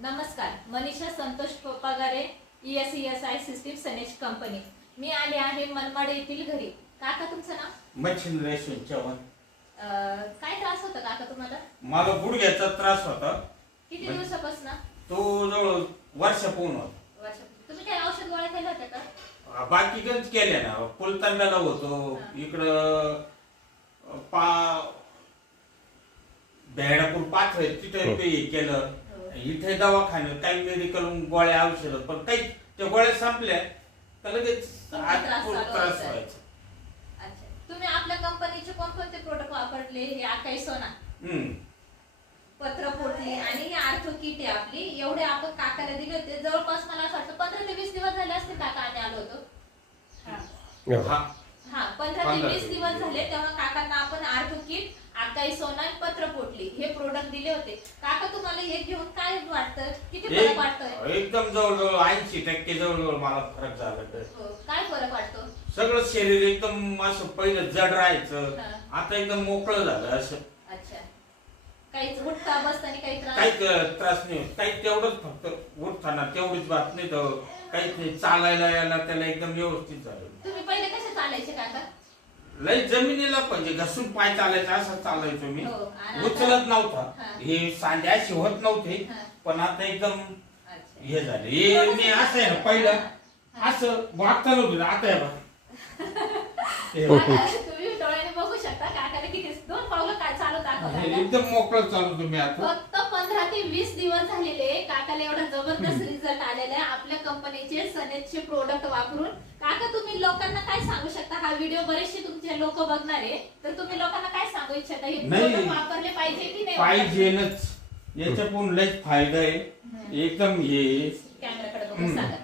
नमस्कार, Manisha Santosh Pagare, ESI system सनेज company. मी आले आहे मनमाड येथील घरी। काका तुमचं नाव? मच्छिंद्र यशवंत चव्हाण। काय त्रास होता काका तुम्हाला? मला गुडघ्याचा त्रास होता। किती दिवसापासून? तो जवळ वर्षापूर्ण होता। तुम्ही काय औषध गोळ्या केल्या होत्या का? बाकी गंज केल्या ना, पुलतांब्याला होतो, इकडं बेडापूर पाथरे तिथे केलं, इथे दवाखान्यात काही मेडिकल गोळ्या औषध, पण काही त्या गोळ्या संपल्या तर लगेच त्रास व्हायचा। अच्छा, तुम्ही आपल्या कंपनीचे कोणकोणते प्रोडक्ट वापरले? हे आकाई सोना, पत्रपोटली आणि आर्थो किट आहे आपली, एवढे आपण काकाला दिले होते। जवळपास मला असं वाटतं 15 ते 20 दिवस झाले असते काका आम्ही आलो होतो। हा 15 ते 20 दिवस झाले, तेव्हा काकांना आपण आर्थो किट, आकाई सोना, पत्रपोटली हे प्रोडक्ट दिले होते। काका तुम्हाला हे घेऊन काय वाटतं? किती फरक वाटतोय? एकदम जवळजवळ 80% जवळजवळ मला फरक झाला। काय फरक वाटतो? सगळं शरीर एकदम असं पहिलं जड राहायचं, आता एकदम मोकळं झालं असं। अच्छा, काहीच उठता बसताना काही त्रास? काही त्रास नाही, काही तेवढंच, फक्त उठताना तेवढीच बात नाही, तर काहीच नाही, चालायला यायला त्याला एकदम व्यवस्थित झालं। तुम्ही पहिले कसे चालायचे काका? लय जमिनीला म्हणजे घसून पाय चालायचा असं चालायचो मी, उचलत नव्हता, हे सांधे असे होत नव्हते, पण आता एकदम हे झाले। हे मी असं आहे ना, पहिलं असं वागता नव्हतं, आता आहे बघा। तुम्ही डोळ्याने बघू शकता काकाने किती 2 पावलं काय चालत दाखवलं, एकदम मोकळं चालू तुम्ही आता। फक्त 15 ते 20 दिवस झालेले, काकाला एवढा जबरदस्त रिझल्ट आलेला आहे आपल्या कंपनीचे सनेजचे प्रोडक्ट वापरून। काका तुम्ही लोकांना काय सांगू शकता? हा व्हिडिओ बरेचसे तुमचे लोक बघणार आहे, तर तुम्ही लोकांना काय सांगू इच्छिता? हे प्रोडक्ट वापरले पाहिजे की नाही? पाहिजेच, याच्यातून लय फायदा आहे एकदम। हे कॅमेराकडे बघून सांगा।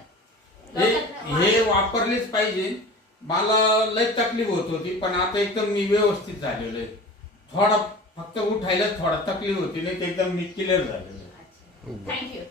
हे वापरलेच पाहिजे। मला लय तकलीफ होत होती, पण आता एकदम मी व्यवस्थित झालेलो आहे। थोडा फक्त उठायला थोडा तकलीफ होती, नाही तर एकदम मी क्लिअर झालेलो आहे। थँक्यू।